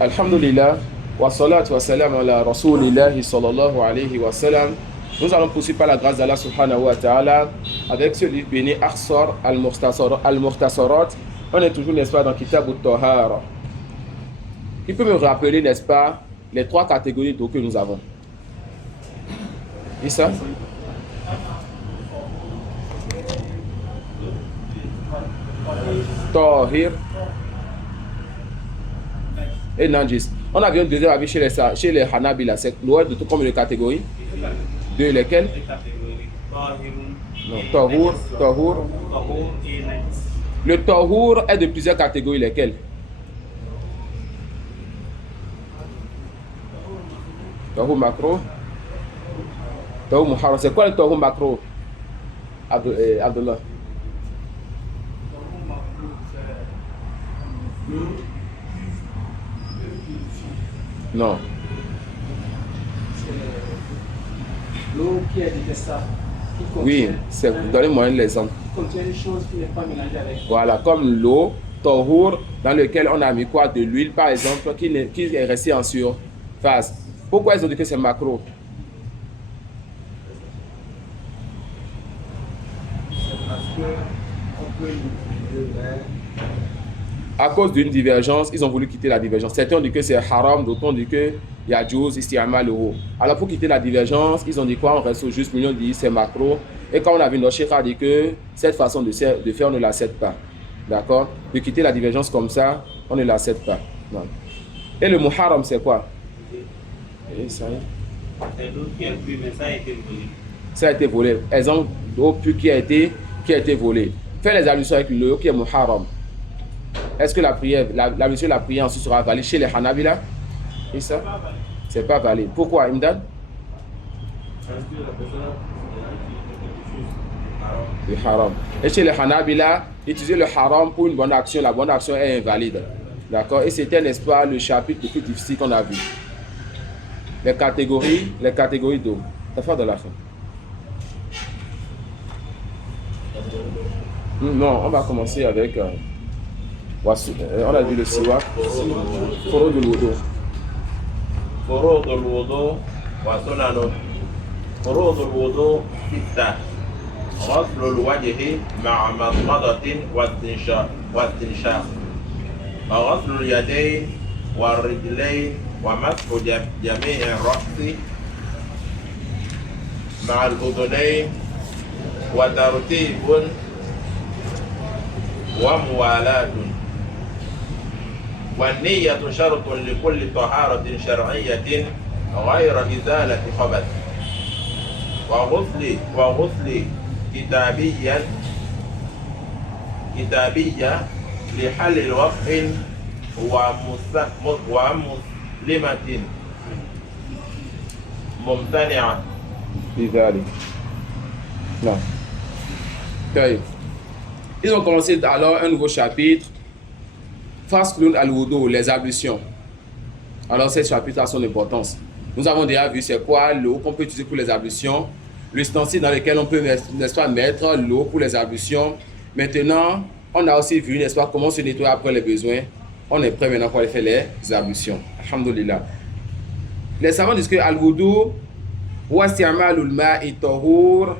Alhamdulillah, wa salatu wa salam ala rasulillahi sallallahu alayhi wa sallam. Nous allons poursuivre par la grâce d'Allah subhanahu wa ta'ala avec ce livre béni Akhsar al-Mukhtasarat. On est toujours, n'est-ce pas, dans Kitab al-Tahara. Qui peut me rappeler, n'est-ce pas, les trois catégories d'eau que nous avons? Et ça? Tahir et Najis. On avait un deuxième avis chez les Hanabila. C'est l'eau de tout comme les catégories. De lesquelles? Non, Tahur, Tahur. Le Tahur est de plusieurs catégories. Lesquelles? Tahur macro. Tahur muharram. C'est quoi le Tahur macro? Abdullah. Non. L'eau qui est détestable. Oui, donnez-moi l'exemple. Qui contient une chose qui n'est pas mélangée avec. Voilà, comme l'eau, tahur, dans lequel on a mis quoi? De l'huile, par exemple, qui est restée en surface. Pourquoi ils ont dit que c'est macro? C'est parce qu'on peut l'utiliser. À cause d'une divergence, ils ont voulu quitter la divergence. Certains ont dit que c'est haram, d'autres ont dit que yajouz, isti'amal l'eau. Alors pour quitter la divergence, ils ont dit quoi? On reste au juste milieu, on dit c'est macro. Et quand on a vu notre cheikh a dit que cette façon de faire, on ne l'accepte pas. D'accord? De quitter la divergence comme ça, on ne l'accepte pas. Non. Et le muharram, c'est quoi? Et ça, C'est l'eau qui est pure, mais ça a été volé. ça a été volé. Exemple d'eau pure qui a été volée. Faire les allusions avec l'eau qui est muharram. Est-ce que la prière, la mission de la prière ensuite sera valide chez les Hanabila? Et ça? C'est pas valide. Pourquoi, Imdad? Parce que la personne a quelque chose. Le haram. Et chez les Hanabila, utiliser le haram pour une bonne action, la bonne action est invalide. D'accord? Et c'était, n'est-ce pas, le chapitre le plus difficile qu'on a vu. Les catégories d'eau. Ça fait de la fin. Non, on va commencer avec... on a vu le siwak. Foro de l'odo. فروض الوضوء وسننه. فروض الوضوء 6. غسل الوجه مع مضمضة واستنشاق. وغسل اليدين والرجلين ومسح جميع الرأس مع الأذنين وترتيب وموالاة. والنية شرط لكل طهارة شرعية غير إزالة خبث. وغسل كتابية لحل وقع ومسلمة ممتنعة. بذلك. Non. Okay. Ils ont commencé alors un nouveau chapitre. Faslun al-wudu, les ablutions. Alors, ce chapitre a son importance. Nous avons déjà vu c'est quoi l'eau qu'on peut utiliser pour les ablutions, l'ustensile dans lequel on peut, n'est-ce pas, mettre l'eau pour les ablutions. Maintenant, on a aussi vu, n'est-ce pas, comment se nettoyer après les besoins. On est prêt maintenant pour aller faire les ablutions. Alhamdulillah. Les savants disent que al-wudu, wa isti'malul ma'i tahur,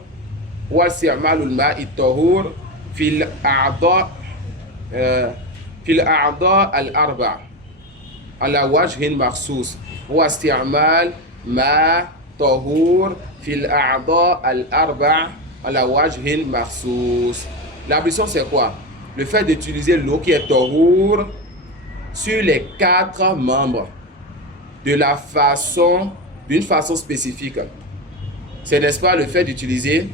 wa isti'malul ma'i tahur fil a'da في الأعضاء الأربع على وجه مخصوص هو استعمال ماء طهور في الأعضاء الأربع على وجه مخصوص. L'ablution c'est quoi? Le fait d'utiliser l'eau qui est tahur sur les 4 membres d'une façon spécifique. C'est, n'est-ce pas, le fait d'utiliser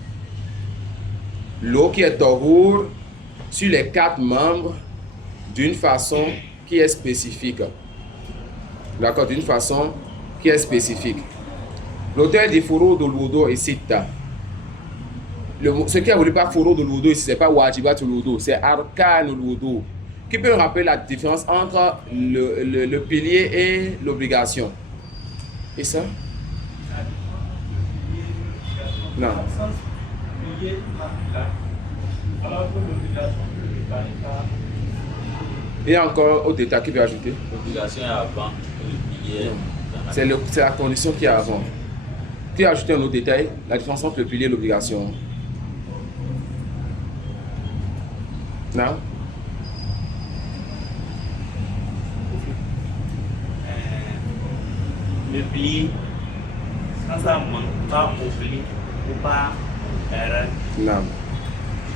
l'eau qui est tahur sur les 4 membres d'une façon qui est spécifique. D'accord, d'une façon qui est spécifique. L'auteur dit Furu de l'Udo et Sitta. Ce qui a voulu pas Furu de l'Udo ici, c'est pas Wajibat l'Udo, c'est Arkan l'Udo. Qui peut rappeler la différence entre le pilier et l'obligation? Et ça? Non. Alors que l'obligation de Et encore au détail, qui veut ajouter? L'obligation est avant le pilier. C'est la condition qui est avant. Qui a ajouté un autre détail? La différence entre le pilier et l'obligation. Non? Le pilier, quand ça manque pas oubli ou pas erreur, Non.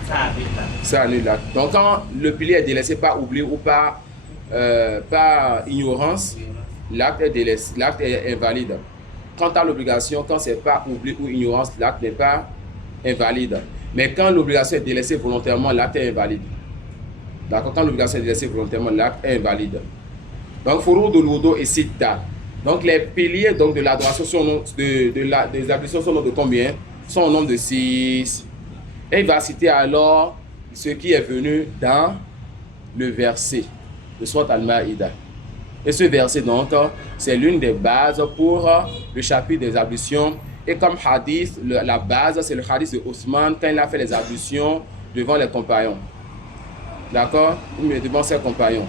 ça arrive là. Ça annule l'acte. Donc quand le pilier est délaissé par oubli ou par ignorance, l'acte est délaissé, l'acte est invalide. Quant à l'obligation, quand c'est pas oubli ou ignorance, l'acte n'est pas invalide. Mais quand l'obligation est délaissée volontairement, l'acte est invalide. D'accord? Quand l'obligation est délaissée volontairement, l'acte est invalide. Donc, Furu de l'Udo et Sitta. Donc, les piliers donc, de l'adoration sont des ablutions sont au nombre de combien? Sont au nombre de 6. Et il va citer alors ce qui est venu dans le verset de Surat Al-Ma'ida. Et ce verset, donc, c'est l'une des bases pour le chapitre des ablutions. Et comme hadith, la base, c'est le hadith de Othman quand il a fait les ablutions devant les compagnons. D'accord? Devant ses compagnons.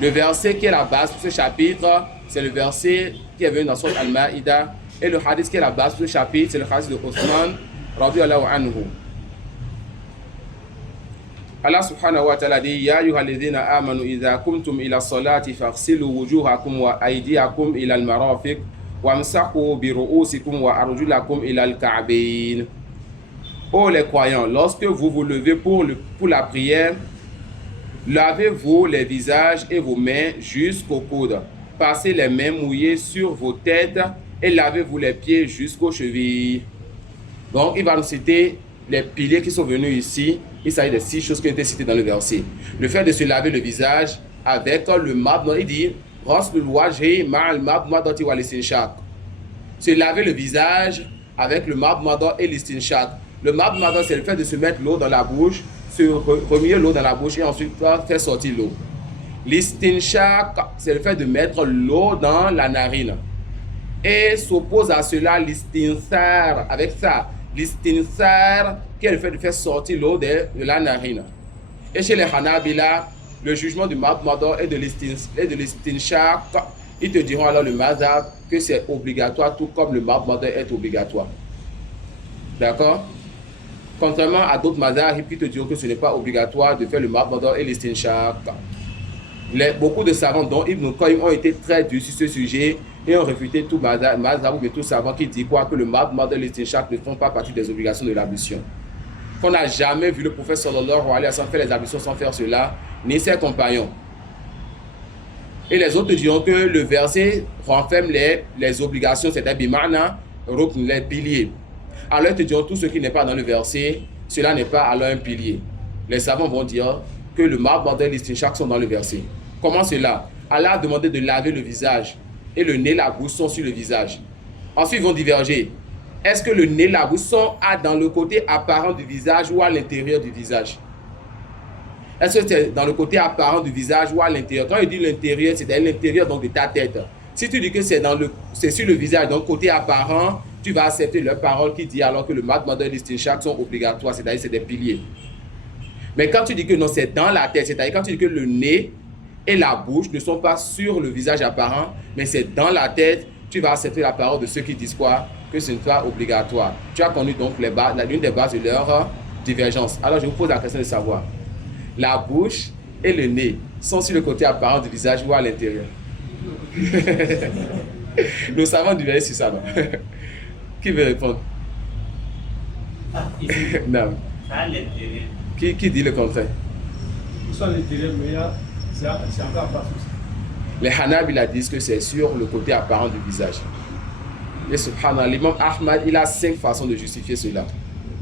Le verset qui est la base pour ce chapitre, c'est le verset qui est venu dans Surat Al-Ma'ida. Et le hadith qui est la base pour ce chapitre, c'est le hadith de Othman, radiyallahu anhu. Allah subhanahu wa ta'ala dit Ya ayyuhalladhina amanu idha kumtum ila salati faghsilu wujuhakum wa aydiyakum ila al-marafiq wamsahu bi ru'usikum wa arjulakum ila al-ka'bayn. Ô les croyants, lorsque vous vous levez pour la prière, lavez-vous les visages et vos mains jusqu'aux coudes. Passez les mains mouillées sur vos têtes et lavez-vous les pieds jusqu'aux chevilles. Donc, il va nous citer les piliers qui sont venus ici. Il s'agit de 6 choses qui ont été citées dans le verset. Le fait de se laver le visage avec le mabna, il dit se laver le visage avec le mabna et l'istinshaq. Le mabna, c'est le fait de se mettre l'eau dans la bouche, se remuer l'eau dans la bouche et ensuite faire sortir l'eau. L'istinshaq, c'est le fait de mettre l'eau dans la narine. Et s'oppose à cela l'istinsar, avec ça. L'istinsar, qui est le fait de faire sortir l'eau de la narine. Et chez les Hanabila, le jugement du mabmada et de l'istinshaq, ils te diront alors le mazhab que c'est obligatoire, tout comme le mabmada est obligatoire. D'accord? Contrairement à d'autres mazhab qui te diront que ce n'est pas obligatoire de faire le mabmada et l'istinshaq. Beaucoup de savants, dont Ibn Qayyim, ont été très durs sur ce sujet et ont réfuté tout mazhab ou tout savant qui dit quoi, que le mabmada et l'istinshaq ne font pas partie des obligations de l'ablution. Qu'on n'a jamais vu le prophète sallallahu alayhi wa sallam faire les ablutions sans faire cela, ni ses compagnons. Et les autres diront que le verset renferme les obligations, c'est-à-dire bimana, les piliers. Alors ils te diront tout ce qui n'est pas dans le verset, cela n'est pas alors un pilier. Les savants vont dire que le mabmada et l'istinshaq sont dans le verset. Comment cela? Allah a demandé de laver le visage et le nez et la bouche sont sur le visage. Ensuite ils vont diverger. Est-ce que le nez et la bouche sont dans le côté apparent du visage ou à l'intérieur du visage? Est-ce que c'est dans le côté apparent du visage ou à l'intérieur? Quand il dit l'intérieur, c'est à l'intérieur donc de ta tête. Si tu dis que c'est sur le visage, donc côté apparent, tu vas accepter leur parole qui dit alors que le mabmada et l'istinshaq sont obligatoires, c'est-à-dire c'est des piliers. Mais quand tu dis que non, c'est dans la tête, c'est-à-dire quand tu dis que le nez et la bouche ne sont pas sur le visage apparent, mais c'est dans la tête, tu vas accepter la parole de ceux qui disent quoi? Que ce n'est pas obligatoire. Tu as connu donc l'une des bases de leur divergence. Alors je vous pose la question de savoir, la bouche et le nez sont sur le côté apparent du visage ou à l'intérieur? Nous savons diverger sur ça, non? Qui veut répondre? Non. Ça à l'intérieur. Qui dit le contraire? Ils sont à l'intérieur, mais c'est encore pas ça. Les Hanabila disent que c'est sur le côté apparent du visage. Et subhanallah, l'imam Ahmad, il a 5 façons de justifier cela.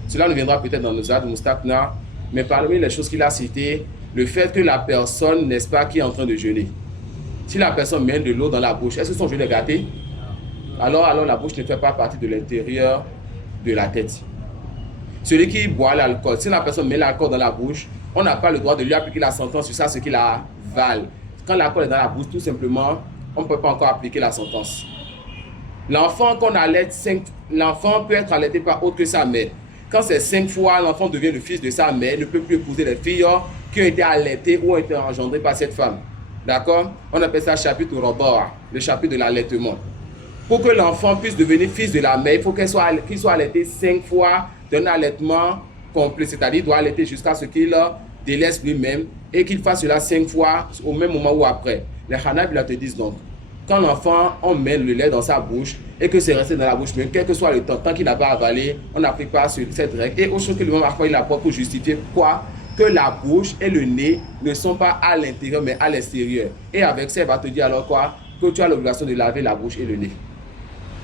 Cela nous viendra peut-être dans nos Zad Mustaqna, mais parmi les choses qu'il a citées, le fait que la personne, n'est-ce pas, qui est en train de jeûner. Si la personne met de l'eau dans la bouche, est-ce que son jeûne est gâté? Alors la bouche ne fait pas partie de l'intérieur de la tête. Celui qui boit l'alcool, si la personne met l'alcool dans la bouche, on n'a pas le droit de lui appliquer la sentence sur ça, ce qu'il avale. Quand l'alcool est dans la bouche, tout simplement, on ne peut pas encore appliquer la sentence. L'enfant qu'on allaite, l'enfant peut être allaité par autre que sa mère. Quand c'est 5 fois, l'enfant devient le fils de sa mère, il ne peut plus épouser les filles qui ont été allaitées ou ont été engendrées par cette femme. D'accord? On appelle ça chapitre Robar, le chapitre de l'allaitement. Pour que l'enfant puisse devenir fils de la mère, il faut qu'il soit allaité 5 fois d'un allaitement complet, c'est-à-dire qu'il doit allaiter jusqu'à ce qu'il délaisse lui-même et qu'il fasse cela 5 fois au même moment ou après. Les Hanabila te disent donc, quand l'enfant, on met le lait dans sa bouche et que c'est resté dans la bouche, même quel que soit le temps, tant qu'il n'a pas avalé, on n'applique pas cette règle. Et autre chose que le même il apporte pour justifier quoi? Que la bouche et le nez ne sont pas à l'intérieur mais à l'extérieur. Et avec ça, il va te dire alors quoi? Que tu as l'obligation de laver la bouche et le nez.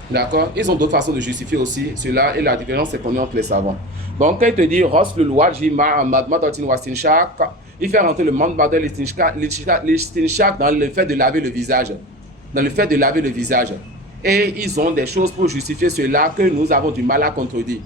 D'accord? Ils ont d'autres façons de justifier aussi cela et la différence c'est qu'on est entre les savants. Donc quand il te dit Ros le Louajima Madmadatin Wastinchak, il fait rentrer le Madmadatin Listinchak dans le fait de laver le visage. Dans le fait de laver le visage. Et ils ont des choses pour justifier cela que nous avons du mal à contredire.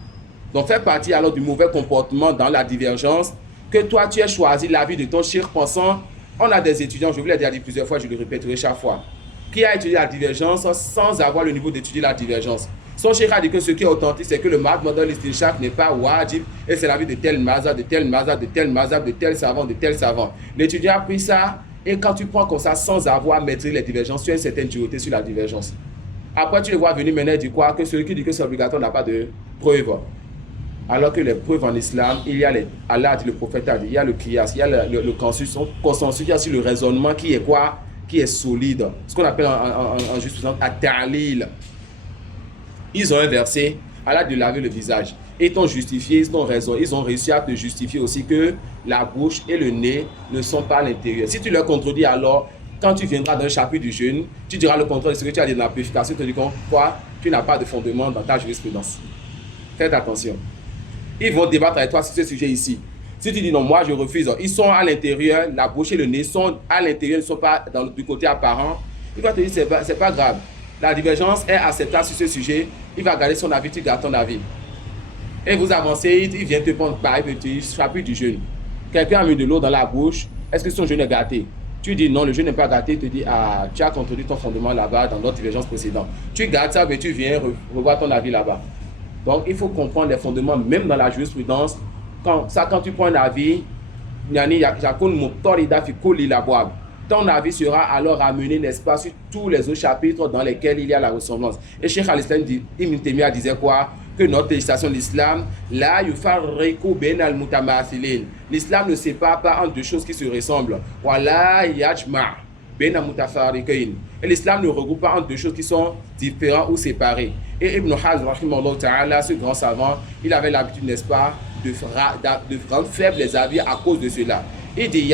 Donc fait partie alors du mauvais comportement dans la divergence que toi tu as choisi l'avis de ton cheikh pensant, on a des étudiants, je vous l'ai déjà dit plusieurs fois, je le répéterai chaque fois, qui a étudié la divergence sans avoir le niveau d'étudier la divergence. Son cheikh a dit que ce qui est authentique, c'est que le Madmadatin Listinchak n'est pas wajib et c'est l'avis de tel mazhab, de tel mazhab, de tel mazhab, de tel savant, de tel savant. L'étudiant a pris ça. Et quand tu prends comme ça, sans avoir maîtrisé les divergences, tu as une certaine dureté sur la divergence. Après, tu les vois venir maintenant et dire quoi? Que celui qui dit que c'est obligatoire n'a pas de preuve. Alors que les preuves en islam, il y a Allah a dit, le prophète a dit, il y a le qiyas, il y a le consensus, il y a aussi le raisonnement qui est quoi? Qui est solide. Ce qu'on appelle en jurisprudence at-ta'lil. Ils ont un verset, Allah de laver le visage. Ils t'ont justifié, ils ont raison, ils ont réussi à te justifier aussi que la bouche et le nez ne sont pas à l'intérieur. Si tu leur contredis alors, quand tu viendras dans le chapitre du jeûne, tu diras le contraire de ce que tu as dit dans la purification, tu te dis quoi? Tu n'as pas de fondement dans ta jurisprudence. Faites attention. Ils vont débattre avec toi sur ce sujet ici. Si tu dis non, moi je refuse, ils sont à l'intérieur, la bouche et le nez sont à l'intérieur, ils ne sont pas du côté apparent, il va te dire c'est pas grave. La divergence est acceptable sur ce sujet, il va garder son avis, tu gardes ton avis. Et vous avancez, il vient te prendre pareil, petit chapitre du jeûne. Quelqu'un a mis de l'eau dans la bouche, est-ce que son jeûne est gâté? Tu dis non, le jeûne n'est pas gâté, il te dit ah, tu as contredit ton fondement là-bas dans notre divergence précédente. Tu gardes ça, mais tu viens revoir ton avis là-bas. Donc il faut comprendre les fondements, même dans la jurisprudence. Quand tu prends un avis, ton avis sera alors ramené, n'est-ce pas, sur tous les autres chapitres dans lesquels il y a la ressemblance. Et Cheikh Al-Islam Ibn Taymiyyah disait quoi? Que notre législation de l'islam, là, l'islam ne sépare pas entre deux choses qui se ressemblent. Et l'islam ne regroupe pas entre deux choses qui sont différentes ou séparées. Et Ibn Hazm, ce grand savant, il avait l'habitude, n'est-ce pas, de rendre faibles les avis à cause de cela. Il dit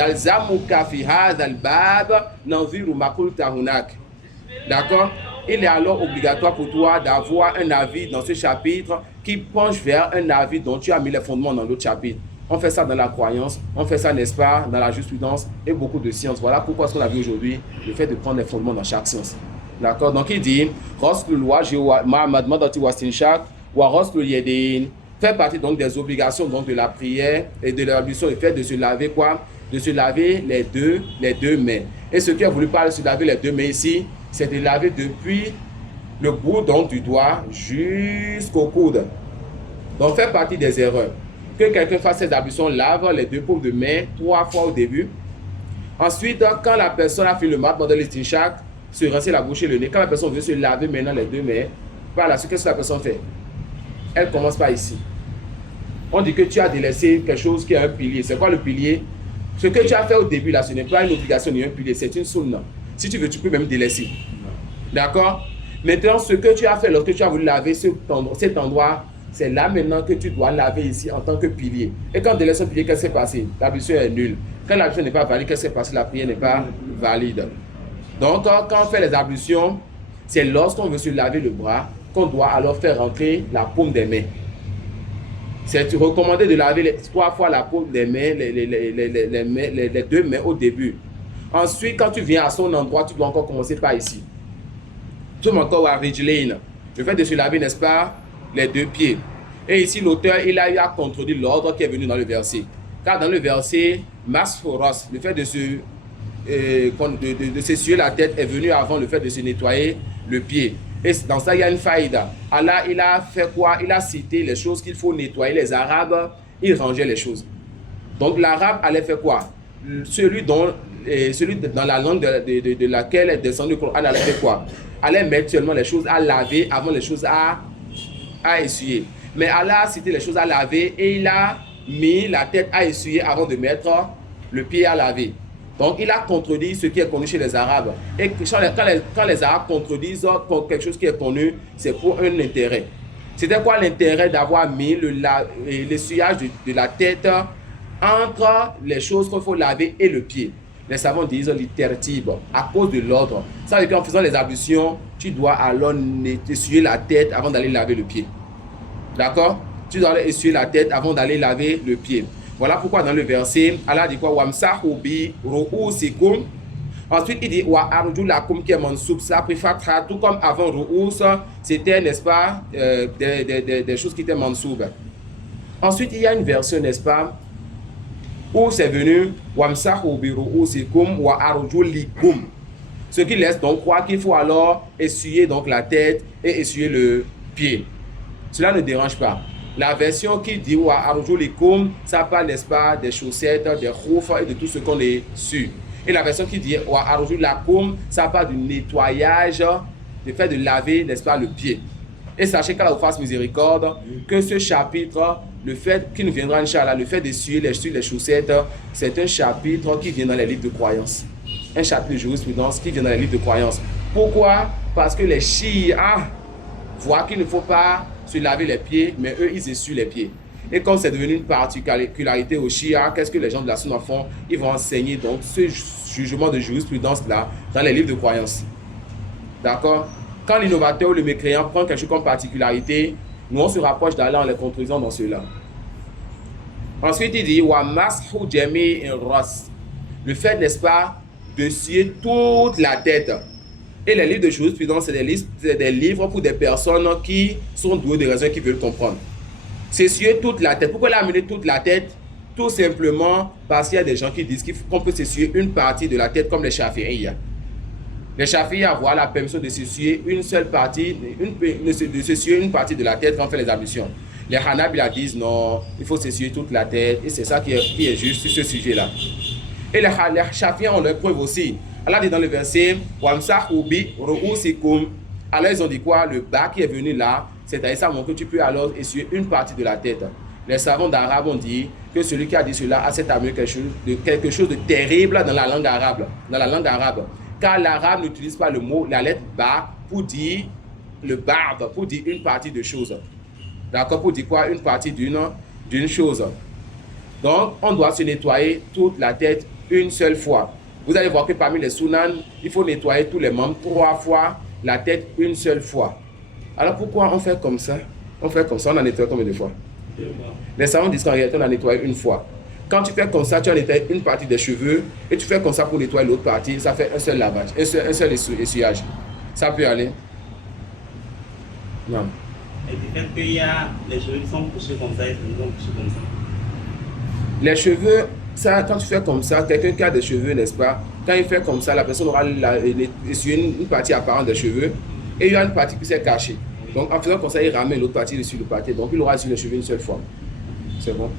d'accord? Il est alors obligatoire pour toi d'avoir un avis dans ce chapitre qui penche vers un avis dont tu as mis les fondements dans l'autre chapitre. On fait ça dans la croyance, on fait ça, n'est-ce pas, dans la jurisprudence et beaucoup de sciences. Voilà pourquoi ce qu'on a vu aujourd'hui, le fait de prendre les fondements dans chaque science. D'accord? Donc il dit, fait partie donc des obligations donc de la prière et de l'ablution, le fait de se laver quoi? De se laver les deux mains. Et ce qui a voulu parler de se laver les deux mains ici, c'est de laver depuis le bout donc du doigt jusqu'au coude. Donc fait partie des erreurs. Que quelqu'un fasse cette ablution, lave les deux paumes de main 3 fois au début. Ensuite, quand la personne a fait le Madmadatin Listinchak, se rincer la bouche et le nez, quand la personne veut se laver maintenant les deux mains, par la suite, qu'est-ce que la personne fait? Elle commence par ici. On dit que tu as délaissé quelque chose qui est un pilier. C'est quoi le pilier? Ce que tu as fait au début là, ce n'est pas une obligation ni un pilier, c'est une sunna. Si tu veux, tu peux même délaisser. D'accord? Maintenant, ce que tu as fait lorsque tu as voulu laver cet endroit, c'est là maintenant que tu dois laver ici en tant que pilier. Et quand tu délaisses un pilier, qu'est-ce qui s'est passé? L'ablution est nulle. Quand l'ablution n'est pas valide, qu'est-ce qui s'est passé? La prière n'est pas valide. Donc, quand on fait les ablutions, c'est lorsqu'on veut se laver le bras qu'on doit alors faire rentrer la paume des mains. C'est recommandé de laver 3 fois la paume des mains, les deux mains au début. Ensuite, quand tu viens à son endroit, tu dois encore commencer par ici. Tu m'as encore à Rijlain. Le fait de se laver, n'est-ce pas, les deux pieds. Et ici, l'auteur, il a eu à contredire l'ordre qui est venu dans le verset. Car dans le verset, Masforos, le fait de s'essuyer la tête est venu avant le fait de se nettoyer le pied. Et dans ça, il y a une faïda. Allah, il a fait quoi? Il a cité les choses qu'il faut nettoyer. Les Arabes, ils rangeaient les choses. Donc l'arabe allait faire quoi? Celui dans la langue de laquelle est descendu le Coran allait faire quoi? Allait mettre seulement les choses à laver avant les choses à essuyer. Mais Allah a cité les choses à laver et il a mis la tête à essuyer avant de mettre le pied à laver. Donc il a contredit ce qui est connu chez les Arabes. Et quand les Arabes contredisent quelque chose qui est connu, c'est pour un intérêt. C'était quoi l'intérêt d'avoir mis l'essuyage de la tête entre les choses qu'il faut laver et le pied? Les savants disent l'itertib, à cause de l'ordre. Ça veut dire qu'en faisant les ablutions, tu dois alors essuyer la tête avant d'aller laver le pied. D'accord? Tu dois aller essuyer la tête avant d'aller laver le pied. Voilà pourquoi dans le verset, Allah dit quoi? Wamsahu bi ru'usikum. Ensuite, il dit wa arjulakum qui est mansoub. Ça a pris fatha, tout comme avant ru'us, c'était, n'est-ce pas, des choses qui étaient mansoub. Ensuite, il y a une version, n'est-ce pas, où c'est venu wamsahu bi ru'usikum wa arjulikum. Ce qui laisse donc croire qu'il faut alors essuyer donc la tête et essuyer le pied. Cela ne dérange pas. La version qui dit wa arjulikum, ça parle, n'est-ce pas, des chaussettes, des khouf et de tout ce qu'on est su. Et la version qui dit wa arjulakum, ça parle du nettoyage, du fait de laver, n'est-ce pas, le pied. Et sachez qu'Allah vous fasse miséricorde, que ce chapitre, le fait qui nous viendra, Inch'Allah, le fait d'essuyer les chaussettes, c'est un chapitre qui vient dans les livres de croyance. Un chapitre de jurisprudence qui vient dans les livres de croyance. Pourquoi? Parce que les chiites voient qu'il ne faut pas se laver les pieds, mais eux, ils essuient les pieds. Et comme c'est devenu une particularité aux chiites, qu'est-ce que les gens de la sunna font? Ils vont enseigner donc ce jugement de jurisprudence-là dans les livres de croyance. D'accord? Quand l'innovateur ou le mécréant prend quelque chose comme particularité, nous on se rapproche d'Allah en les contredisant dans cela. Ensuite, il dit wa mashu jami'ir ras. Le fait, n'est-ce pas, de scier toute la tête. Et les livres de jurisprudence, c'est des livres pour des personnes qui sont douées de raison, qui veulent comprendre. C'est scier toute la tête. Pourquoi il a amené toute la tête? Tout simplement parce qu'il y a des gens qui disent qu'on peut s'essuyer une partie de la tête comme les Shafi'iyya. Les Shafi'iyya voient la permission de s'essuyer une seule partie, de s'essuyer une partie de la tête quand on fait les ablutions. Les Hanabila disent non, il faut s'essuyer toute la tête et c'est ça qui est juste sur ce sujet-là. Et les Shafi'iyya ont leur preuve aussi. Allah dit dans le verset wamsahu bi ru'usikum. Alors ils ont dit quoi? Le bas qui est venu là, c'est-à-dire ça montre que tu peux alors essuyer une partie de la tête. Les savants d'arabe ont dit que celui qui a dit cela a cette amené quelque chose de terrible dans la langue arabe. Car l'arabe n'utilise pas le mot, la lettre ba pour dire le barbe, pour dire une partie de chose. D'accord? Pour dire quoi? Une partie d'une chose. Donc, on doit se nettoyer toute la tête une seule fois. Vous allez voir que parmi les sunan, il faut nettoyer tous les membres 3 fois, la tête une seule fois. Alors pourquoi on fait comme ça? On fait comme ça, on a nettoyé combien de fois? Les savants disent qu'en réalité, on a nettoyé une fois. Quand tu fais comme ça, tu as nettoyé une partie des cheveux et tu fais comme ça pour nettoyer l'autre partie, ça fait un seul lavage, un seul essuyage. Ça peut aller? Non. Et peut-être qu'il y a les cheveux qui sont poussés comme ça et qui sont poussés comme ça. Les cheveux, ça, quand tu fais comme ça, quelqu'un qui a des cheveux, n'est-ce pas? Quand il fait comme ça, la personne aura essuyé une partie apparente des cheveux et il y a une partie qui s'est cachée. Donc en faisant comme ça, il ramène l'autre partie dessus le partie. Donc il aura essuyé les cheveux une seule fois. C'est bon?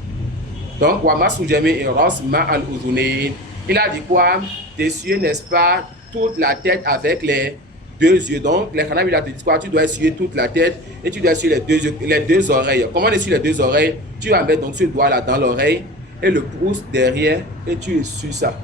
Donc, wamasu jami'ir ras ma'al uzunayn. Il a dit quoi? D'essuyer, n'est-ce pas, toute la tête avec les 2 yeux. Donc, les Hanabila te disent quoi? Tu dois essuyer toute la tête et tu dois essuyer les 2 oreilles. Comment on essuie les 2 oreilles? Tu vas mettre donc ce doigt là dans l'oreille et le pouce derrière et tu essuies ça.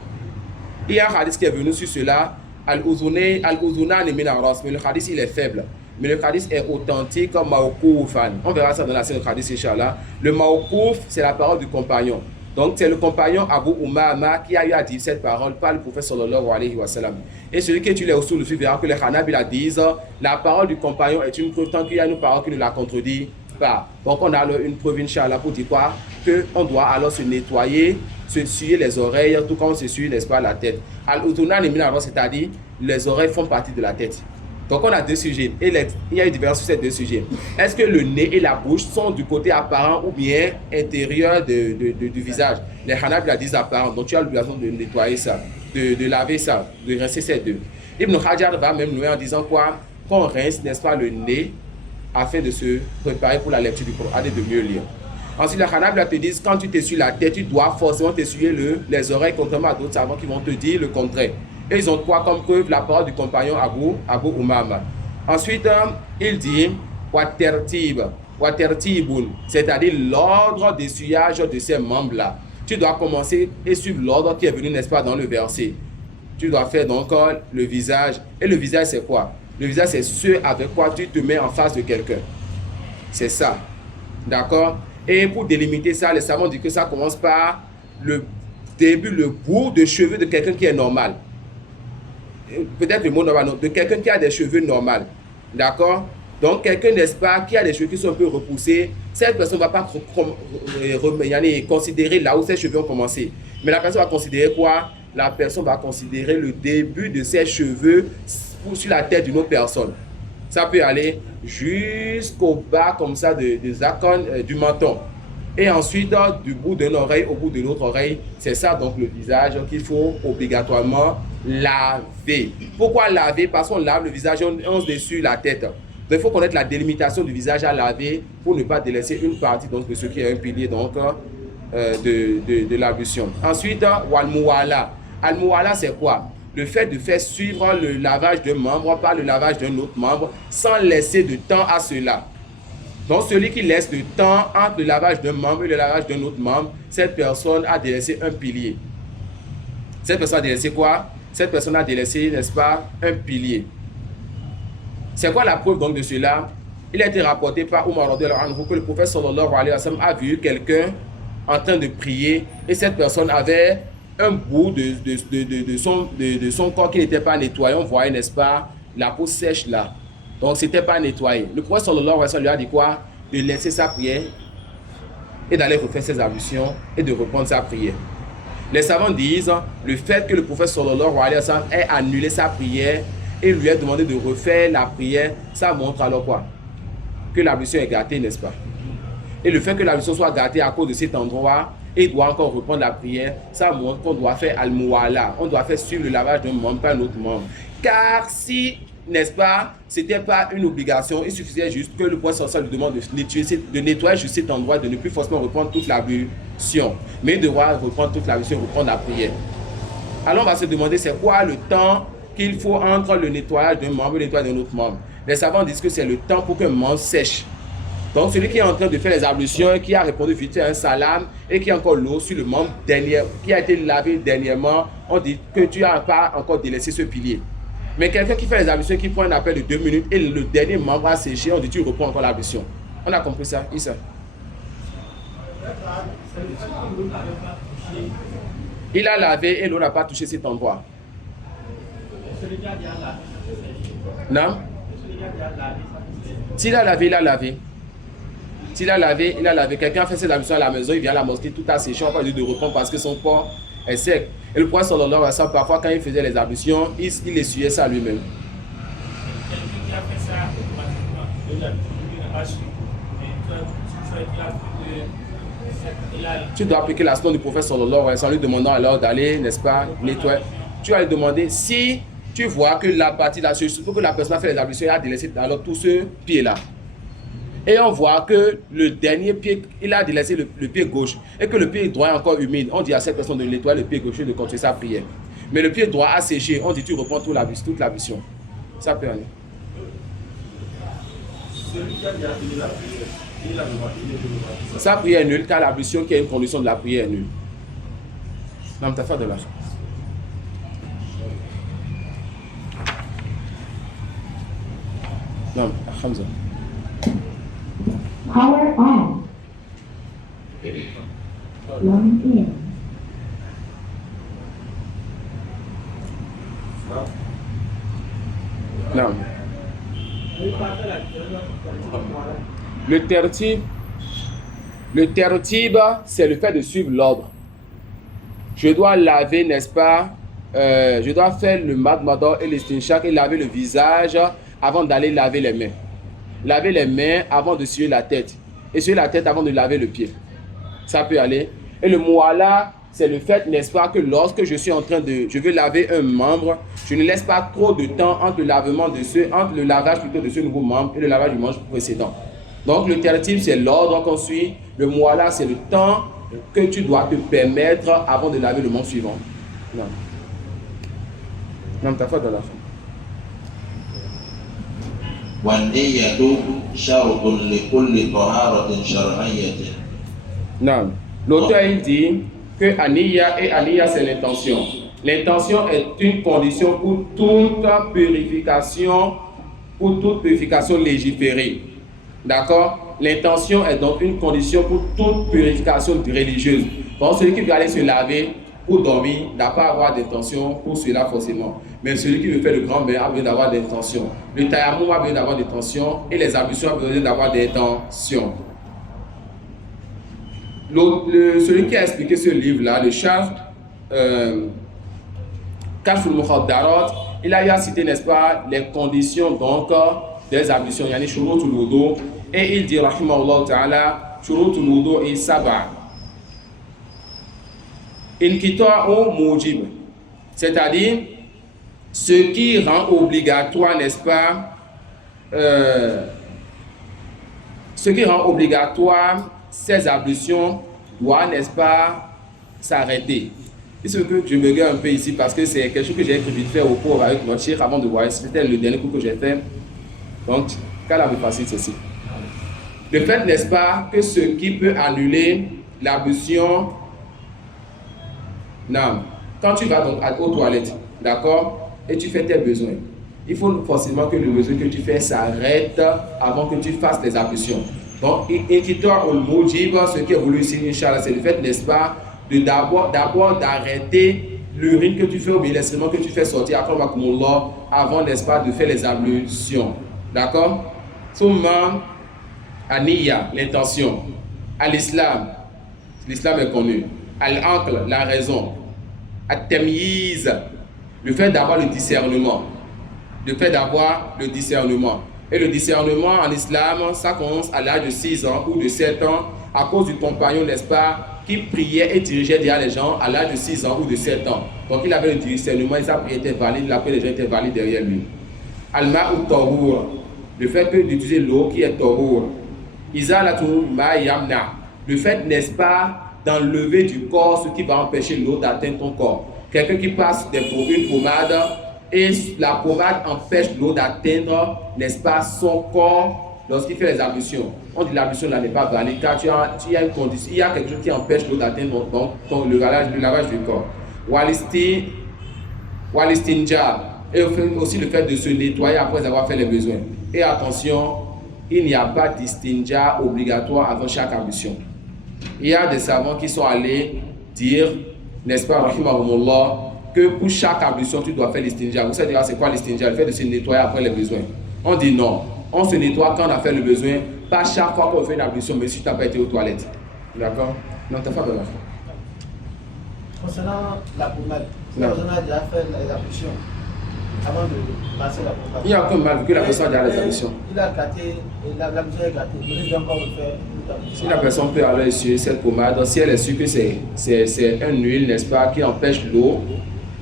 Il y a un hadith qui est venu sur cela. Al-uzunan min al-ras. Mais le hadith, il est faible. Mais le hadith est authentique comme mawkoufan. On verra ça dans la scène du hadith, Inch'Allah. Le mawkouf, c'est la parole du compagnon. Donc, c'est le compagnon Abu Umama qui a eu à dire cette parole par le prophète sallallahu alayhi wa sallam. Et celui qui étudie les usul verra que les Hanabila disent la parole du compagnon est une preuve tant qu'il y a une parole qui ne la contredit pas. Donc, on a alors une preuve, Inch'Allah, pour dire quoi? Qu'on doit alors se nettoyer, se suer les oreilles, tout comme on se suit, n'est-ce pas, la tête. Al-Utunan et Minaros, c'est-à-dire les oreilles font partie de la tête. Donc on a 2 sujets et il y a une différence sur ces 2 sujets. Est-ce que le nez et la bouche sont du côté apparent ou bien intérieur du visage? Les Hanabila disent apparent, donc tu as l'obligation de nettoyer ça, de laver ça, de rincer ces 2. Ibn Hajar va même loin en disant quoi? qu'on rince, n'est-ce pas, le nez afin de se préparer pour la lecture du Coran et de mieux lire. Ensuite, les Hanabila te disent, quand tu t'essuies la tête, tu dois forcément t'essuyer les oreilles, contrairement à d'autres savants qui vont te dire le contraire. Et ils ont quoi comme preuve? La parole du compagnon Abu Umama. Ensuite, il dit, Watertibun, c'est-à-dire l'ordre d'essuyage de ces membres-là. Tu dois commencer et suivre l'ordre qui est venu, n'est-ce pas, dans le verset. Tu dois faire donc le visage. Et le visage, c'est quoi? Le visage, c'est ce avec quoi tu te mets en face de quelqu'un. C'est ça. D'accord? Et pour délimiter ça, les savants disent que ça commence par le début, le bout de cheveux de quelqu'un qui est normal. Peut-être le mot normal, non, de quelqu'un qui a des cheveux normaux. D'accord? Donc, quelqu'un, n'est-ce pas, qui a des cheveux qui sont un peu repoussés, cette personne ne va pas considérer là où ses cheveux ont commencé. Mais la personne va considérer quoi? La personne va considérer le début de ses cheveux sur la tête d'une autre personne. Ça peut aller jusqu'au bas comme ça du menton. Et ensuite, du bout d'une oreille au bout de l'autre oreille, c'est ça donc le visage qu'il faut obligatoirement laver. Pourquoi laver? Parce qu'on lave le visage, on se dessus la tête. Donc, il faut connaître la délimitation du visage à laver pour ne pas délaisser une partie donc, de ce qui est un pilier donc, de l'ablution. Ensuite, wal-muwala. Al-muwala, c'est quoi? Le fait de faire suivre le lavage d'un membre par le lavage d'un autre membre sans laisser de temps à cela. Donc, celui qui laisse du temps entre le lavage d'un membre et le lavage d'un autre membre, cette personne a délaissé un pilier. Cette personne a délaissé quoi? Cette personne a délaissé, n'est-ce pas, un pilier. C'est quoi la preuve donc de cela? Il a été rapporté par Umar que le prophète sallallahu alayhi wa sallam a vu quelqu'un en train de prier et cette personne avait un bout de son corps qui n'était pas nettoyé. On voyait, n'est-ce pas, la peau sèche là. Donc, ce n'était pas nettoyé. Le prophète sallallahu alayhi wa sallam lui a dit quoi? De laisser sa prière et d'aller refaire ses ablutions et de reprendre sa prière. Les savants disent, le fait que le prophète sallallahu alayhi wa sallam ait annulé sa prière et lui ait demandé de refaire la prière, ça montre alors quoi? Que l'ablution est gâtée, n'est-ce pas? Et le fait que l'ablution soit gâtée à cause de cet endroit, et il doit encore reprendre la prière, ça montre qu'on doit faire al-muwala, on doit faire suivre le lavage d'un membre, pas un autre membre. Car si, n'est-ce pas, ce n'était pas une obligation, il suffisait juste que le prophète sallallahu lui demande de nettoyer juste cet endroit, de ne plus forcément reprendre toute l'ablution, mais de devoir reprendre toute l'ablution et reprendre la prière. Alors on va se demander c'est quoi le temps qu'il faut entre le nettoyage d'un membre et le nettoyage d'un autre membre. Les savants disent que c'est le temps pour qu'un membre sèche. Donc celui qui est en train de faire les ablutions, qui a répondu vite à un salam et qui a encore l'eau sur le membre dernier, qui a été lavé dernièrement, on dit que tu n'as pas encore délaissé ce pilier. Mais quelqu'un qui fait les ablutions, qui prend un appel de 2 minutes et le dernier membre a séché, on dit tu reprends encore l'ablution. On a compris ça, Issa? Il a lavé et l'eau n'a pas touché cet endroit. Non? S'il a lavé, il a lavé. S'il a lavé, il a lavé. Quelqu'un a fait ses ablutions à la maison, il vient à la mosquée, tout a séché, on va lui dire de reprendre parce que son corps est sec. Et le prophète sallallahu alayhi wa sallam, parfois quand il faisait les ablutions, il essuyait ça lui-même. Tu dois appliquer la sunna du prophète sallallahu alayhi wa sallam, lui demandant alors d'aller, n'est-ce pas, nettoyer. Tu vas lui demander si tu vois que la partie là, surtout que la personne a fait les ablutions, il a délaissé alors tout ce pied-là. Et on voit que le dernier pied, il a délaissé le pied gauche et que le pied droit est encore humide. On dit à cette personne de nettoyer le pied gauche et de continuer sa prière. Mais le pied droit a séché, on dit tu reprends toute l'ablution. Ça peut aller. Sa prière est nulle car l'ablution qui est une condition de la prière est nulle. Non, t'as fait de l'argent. Non, Hamza. Power on. Log in. Non. Le tertib, c'est le fait de suivre l'ordre. Je dois laver, n'est-ce pas? Je dois faire le madmada et l'estinshaq et laver le visage avant d'aller laver les mains. Laver les mains avant de suer la tête. Et suer la tête avant de laver le pied. Ça peut aller. Et le muwala, c'est le fait, n'est-ce pas, que lorsque je suis en train je veux laver un membre, je ne laisse pas trop de temps entre le lavage plutôt de ce nouveau membre et le lavage du membre précédent. Donc le tertib, c'est l'ordre qu'on suit. Le muwala, c'est le temps que tu dois te permettre avant de laver le membre suivant. Non. Non, t'as fait dans la fin. والنية شرط لكل طهارة شرعية. Non. L'auteur il dit que Aniya et Aniya c'est l'intention. L'intention est une condition pour toute purification légiférée. D'accord? L'intention est donc une condition pour toute purification religieuse. Donc celui qui veut aller se laver pour dormir n'a pas à avoir d'intention pour cela forcément. Mais celui qui veut faire le grand bain a besoin d'avoir d'intention. Le tayammum a besoin d'avoir d'intention et les ablutions ont besoin d'avoir d'intention. Celui qui a expliqué ce livre-là, le Charles Kashful Mukhaddarat, il a cité, n'est-ce pas, les conditions donc des ablutions, yani shurutul wudu, et il dit, rahimahullah ta'ala, shurutul wudu et sab'a. Inkita'u mujib, c'est-à-dire ce qui rend obligatoire, n'est-ce pas, ce qui rend obligatoire ces ablutions doit, n'est-ce pas, s'arrêter. Il se peut que je me regarde un peu ici parce que c'est quelque chose que j'ai écrit vite fait au cours avec notre cheikh avant de voir. C'était le dernier cours que j'ai fait. Donc, qu'elle avait facile ceci. Le fait, n'est-ce pas, que ce qui peut annuler l'ablution, non, quand tu vas donc aux toilettes, d'accord, et tu fais tes besoins, il faut forcément que le besoin que tu fais s'arrête avant que tu fasses tes ablutions. Donc, ce qui est voulu ici, Inch'Allah, c'est le fait, n'est-ce pas, d'abord d'arrêter l'urine que tu fais ou bien l'excrément que tu fais sortir avant, n'est-ce pas, de faire les ablutions. D'accord? Soumma, Aniya, l'intention. Al-Islam, l'Islam est connu. Al-Aql, la raison. At-Tamyiz, le fait d'avoir le discernement. Le fait d'avoir le discernement. Et le discernement en islam, ça commence à l'âge de 6 ans ou de 7 ans à cause du compagnon, n'est-ce pas, qui priait et dirigeait derrière les gens à l'âge de 6 ans ou de 7 ans. Donc il avait le discernement et sa prière était valide, la prière des gens était valide derrière lui. Alma ou Tahur, le fait d'utiliser l'eau qui est Tahur. Izalatu ma yamna, le fait, n'est-ce pas, d'enlever du corps ce qui va empêcher l'eau d'atteindre ton corps. Quelqu'un qui passe une pommade et la pommade empêche l'eau d'atteindre, n'est-ce pas, son corps lorsqu'il fait les ablutions. On dit l'ablution là n'est pas valide car tu as une condition, il y a quelque chose qui empêche l'eau d'atteindre le lavage du corps. Walistinja, et aussi le fait de se nettoyer après avoir fait les besoins. Et attention, il n'y a pas d'istinja obligatoire avant chaque ablution. Il y a des savants qui sont allés dire, n'est-ce pas, rahimahumullah, que pour chaque ablution, tu dois faire l'istinja. Vous savez, c'est quoi l'istinja? Le fait de se nettoyer après les besoins. On dit non. On se nettoie quand on a fait le besoin, pas chaque fois qu'on fait une ablution, mais si tu n'as pas été aux toilettes. D'accord? Non, tu n'as pas de l'enfant. Concernant la pommade, si la personne a déjà fait les ablutions avant de passer la pommade. Il y a aucun mal que la personne a déjà les ablutions. Il a gâté, l'ablution est gâtée, il doit encore refaire une ablution. Si la personne peut aller sur cette pommade, si elle est sûre que c'est un huile, n'est-ce pas, qui empêche l'eau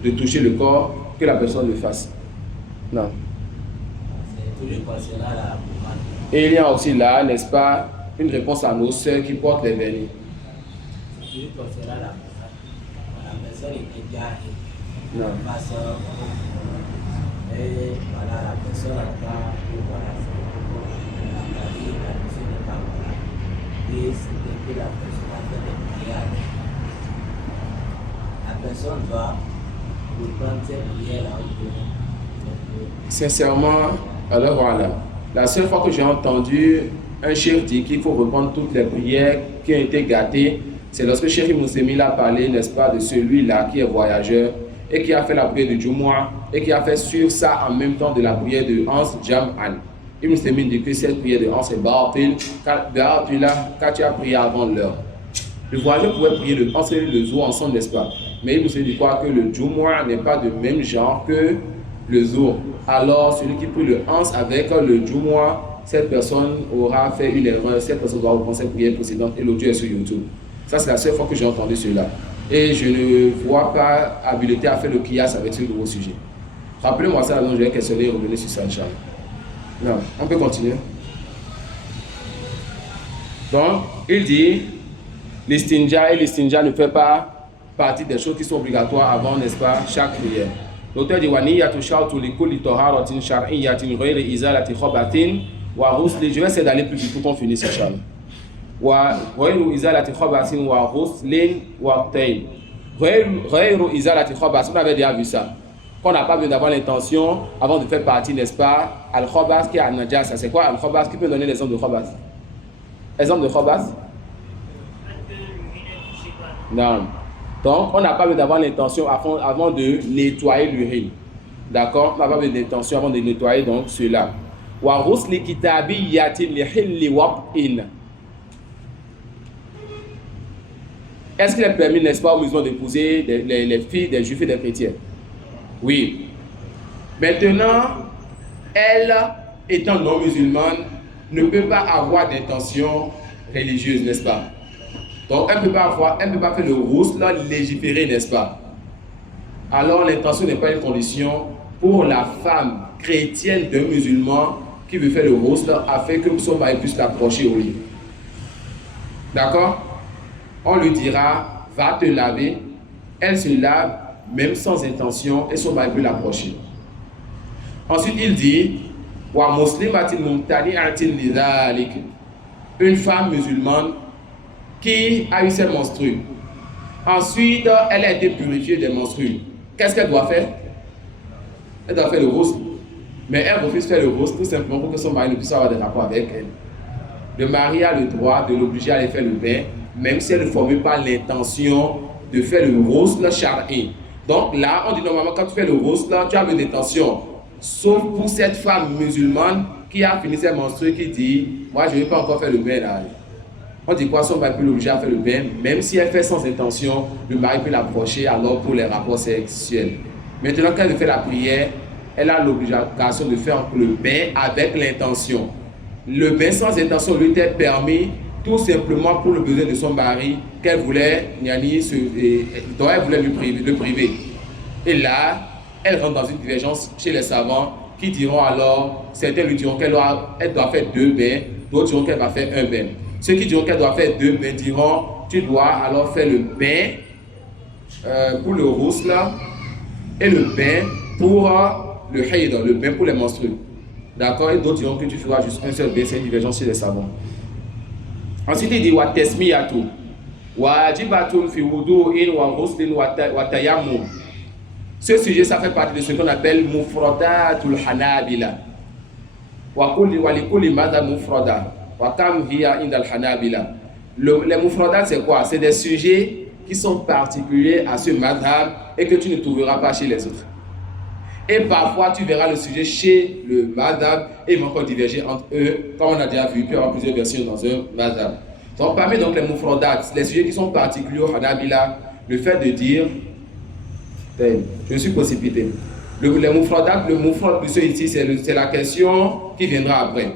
de toucher le corps, que la personne le fasse. Non. Et il y a aussi là, n'est-ce pas, une réponse à nos sœurs qui portent les vernis. Non. Et voilà, la personne n'a pas pu voir et c'était que la personne a fait des prières. La personne doit reprendre ses prières là où sincèrement, alors voilà. La seule fois que j'ai entendu un chef dire qu'il faut reprendre toutes les prières qui ont été gâtées, c'est lorsque Cheikh Moussemil a parlé, n'est-ce pas, de celui-là qui est voyageur et qui a fait la prière de Jumu'ah et qui a fait suivre ça en même temps de la prière de Hans Jam'an. Ibn Moussemil dit que cette prière de Hans est ba'atil, quand tu as prié avant l'heure. Le voyageur pouvait prier le Hans et le Zour ensemble, n'est-ce pas? Mais Ibn Moussemil dit quoi? Que le Jumu'ah n'est pas de même genre que le Zour. Alors, celui qui prie le Hans avec le Jumu'ah, cette personne aura fait une erreur, cette personne doit reprendre cette prière précédente et l'audio est sur YouTube. Ça, c'est la seule fois que j'ai entendu cela. Et je ne vois pas habilité à faire le qiyas avec ce nouveau sujet. Rappelez-moi ça, donc je vais questionner et revenir sur ça, Inch'Allah. Non, on peut continuer. Donc, il dit, l'istinja et l'istinja ne fait pas partie des choses qui sont obligatoires avant, n'est-ce pas, chaque prière. L'auteur dit, وَنِيَّةُ شَرْطُ لِكُلِّ طَهَارَةٍ شَرْعِيَّةٍ غَيْرِ إِزَالَةِ خَبَثٍ وَغُسْلٍ. Je vais essayer d'aller plus vite pour qu'on finisse, Inch'Allah. وَغَيْرُ إِزَالَةِ خَبَثٍ وَغُسْلٍ وَقْتَيْنٍ. غَيْرُ إِزَالَةِ خَبَثٍ. On avait déjà vu ça. Qu'on n'a pas besoin d'avoir l'intention avant de faire partie, n'est-ce pas, al-khabath qui est al-najasa. C'est quoi al-khabath? Qui peut donner l'exemple de khabath? Exemple de khabath? Non. Donc, on n'a pas besoin d'avoir l'intention avant de nettoyer l'urine. D'accord? On n'a pas besoin d'intention avant de nettoyer donc cela. Wa ghusli kitabiyyatin li hilli waqtin. Est-ce qu'il est permis, n'est-ce pas, aux musulmans d'épouser les filles des juifs et des chrétiens? Oui. Maintenant, elle, étant non musulmane, ne peut pas avoir d'intention religieuse, n'est-ce pas? Donc, elle ne peut pas faire le ghusl légiféré, n'est-ce pas? Alors, l'intention n'est pas une condition pour la femme chrétienne d'un musulman qui veut faire le ghusl afin que son mari puisse l'approcher au lit. D'accord? On lui dira, va te laver. Elle se lave, même sans intention, et son mari peut l'approcher. Ensuite, il dit, wa muslimatin mumtani'atin lidhalik. Une femme musulmane qui a eu ses menstrues. Ensuite, elle a été purifiée des menstrues. Qu'est-ce qu'elle doit faire? Elle doit faire le ghusl. Mais elle refuse de faire le ghusl tout simplement pour que son mari ne puisse avoir des rapports avec elle. Le mari a le droit de l'obliger à aller faire le bain, même si elle ne formule pas l'intention de faire le ghusl shar'i. Donc là, on dit normalement quand tu fais le ghusl, tu as une intention. Sauf pour cette femme musulmane qui a fini ses menstrues, qui dit, moi je ne vais pas encore faire le bain là. On dit quoi? Son mari peut l'obliger à faire le bain, même si elle fait sans intention, le mari peut l'approcher alors pour les rapports sexuels. Maintenant, quand elle fait la prière, elle a l'obligation de faire le bain avec l'intention. Le bain sans intention lui était permis tout simplement pour le besoin de son mari qu'elle voulait, dont elle voulait le priver. Et là, elle rentre dans une divergence chez les savants qui diront alors, certains lui diront qu'elle doit faire 2 bains, d'autres diront qu'elle va faire 1 bain. Ceux qui diront qu'elle doit faire 2 bains diront, tu dois alors faire le bain pour le ghusl et le bain pour le hayd, le bain pour les menstrues. D'accord? Et d'autres diront que tu feras juste un seul bain, c'est une divergence chez les savants. Ensuite, il dit wa tasmiyatu wajibatun fi wudu'in wa ghuslin wa tayammum. Ce sujet, ça fait partie de ce qu'on appelle mufradatul hanabila. Wa likulli madhab mufrada. Wa kam hiya indal hanabila. Les mufradat, c'est quoi? C'est des sujets qui sont particuliers à ce madhab et que tu ne trouveras pas chez les autres. Et parfois, tu verras le sujet chez le madhab et ils vont encore diverger entre eux, comme on a déjà vu, il peut y avoir plusieurs versions dans un madhab. Donc, parmi donc, les mufradat, les sujets qui sont particuliers au hanabila, le fait de dire, je suis précipité. Le mufrad ici, c'est la question qui viendra après.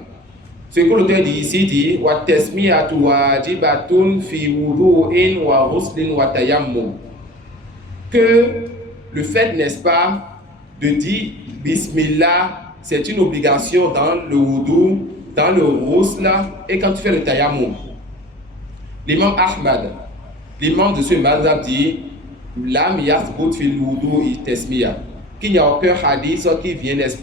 Ce que l'auteur dit ici, dit wa tasmiyatu wajibatun fi wudu'in wa ghuslin wa tayammum. Que le fait, n'est-ce pas, de dire Bismillah, c'est une obligation dans le wudu, dans le ghusl et quand tu fais le tayammum. L'imam Ahmad, l'imam de ce mazhab dit Lam yathbut fil wudu tasmiya. Qu'il n'y a aucun hadith qui vient, n'est-ce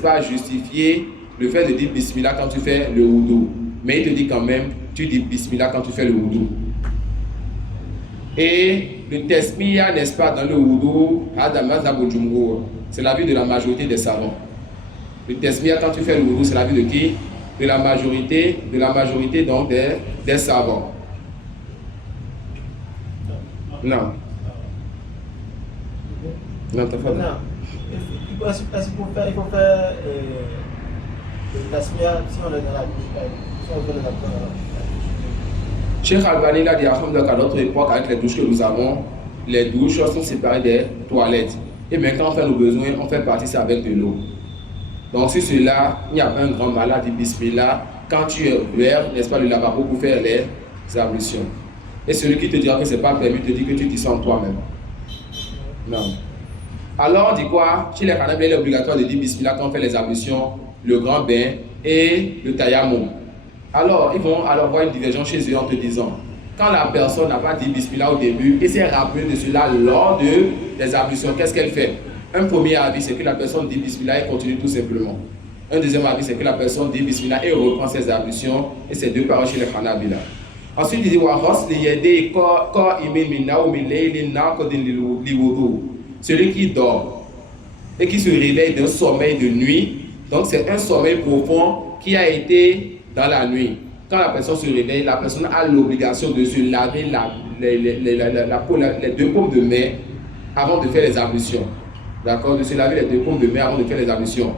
pas, justifier le fait de dire Bismillah quand tu fais le wudu. Mais il te dit quand même, tu dis Bismillah quand tu fais le wudu. Et le tasmiya, n'est-ce pas, dans le wudu, c'est l'avis de la majorité des savants. Le tasmiya quand tu fais le wudu, c'est l'avis de qui? De la majorité donc des savants. Non. Non, t'as pas dit. Il faut faire le tasmiya si on est dans la douche. Si on veut le faire dans la douche. Cheikh Albani l'a dit à notre époque, avec les douches que nous avons, les douches sont séparées des toilettes. Et même quand on fait nos besoins, on fait partie ça avec de l'eau. Donc sur cela, il n'y a pas un grand malade, dit Bismillah, quand tu es ouvert, n'est-ce pas, le lavabo pour faire les ablutions. Et celui qui te dira que c'est pas permis te dit que tu t'y sens toi-même. Non. Alors on dit quoi? Chez les Hanabila, il est obligatoire de dire Bismillah quand on fait les ablutions, le grand bain et le tayammum. Alors ils vont alors voir une divergence chez eux en te disant, quand la personne n'a pas dit Bismillah au début et s'est rappelé de cela lors des ablutions, qu'est-ce qu'elle fait? Un premier avis, c'est que la personne dit Bismillah et continue tout simplement. Un deuxième avis, c'est que la personne dit Bismillah et reprend ses ablutions, et c'est deux paroles chez les Hanabila. Ensuite, il dit celui qui dort et qui se réveille d'un sommeil de nuit, donc c'est un sommeil profond qui a été dans la nuit. Quand la personne se réveille, la personne a l'obligation de se laver les deux paumes de main avant de faire les ablutions. D'accord? De se laver les deux paumes de main avant de faire les ablutions.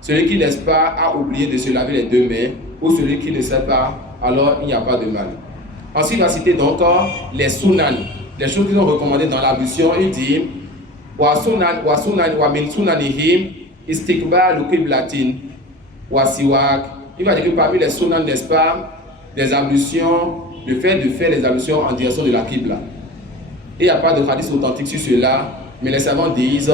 Celui qui, n'est-ce pas, a oublié de se laver les deux mains, ou celui qui ne sait pas, alors il n'y a pas de mal. Ensuite, il va citer donc les sunan, les choses qui sont recommandées dans l'ablution. Il dit wa min sunanihim istiqbalu qiblatin wa siwak. Il va dire que parmi les sunan, n'est-ce pas, des ablutions, le fait de faire les ablutions en direction de la qibla. Et il n'y a pas de hadith authentique sur cela, mais les savants disent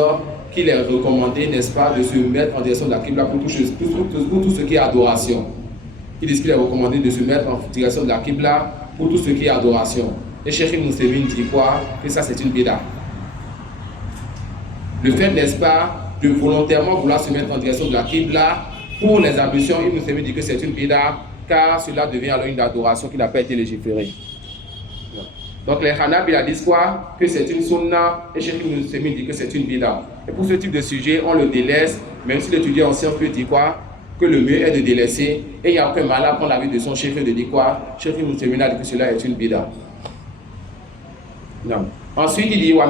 qu'il est recommandé, n'est-ce pas, de se mettre en direction de la qibla pour tout ce qui est adoration. Ils disent qu'il est recommandé de se mettre en direction de la qibla pour tout ce qui est adoration. Et Cheikh Ibn Uthaymeen dit quoi? Que ça c'est une bida. Le fait, n'est-ce pas, de volontairement vouloir se mettre en direction de la qibla pour les ablutions, Ibn Uthaymeen dit que c'est une bida, car cela devient alors une adoration qui n'a pas été légiférée. Donc les Hanabila disent quoi? Que c'est une sunna, et Cheikh Ibn Uthaymeen dit que c'est une bida. Et pour ce type de sujet, on le délaisse, même si l'étudiant en sciences peut dire quoi? Que le mieux est de délaisser, et il n'y a aucun mal à prendre l'avis de son chef de dire quoi? Cheikh Ibn Uthaymeen a dit que cela est une bida. Non. Ensuite, il dit, on a